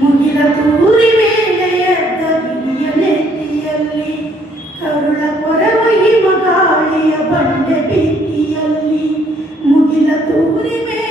ಮುಗಿಲ ತೂರಿ ಮೇಲೆ ಎದ್ದ ಗಿರಿಯ ನೆತ್ತಿಯಲ್ಲಿ ಕರುಳ ಕೊರವ ಹಿಮಗಾಳಿಯ ಬಂಡೆ ಬೆಂಕಿಯಲ್ಲಿ ಮುಗಿಲ ತೂರಿ ಮೇಲೆ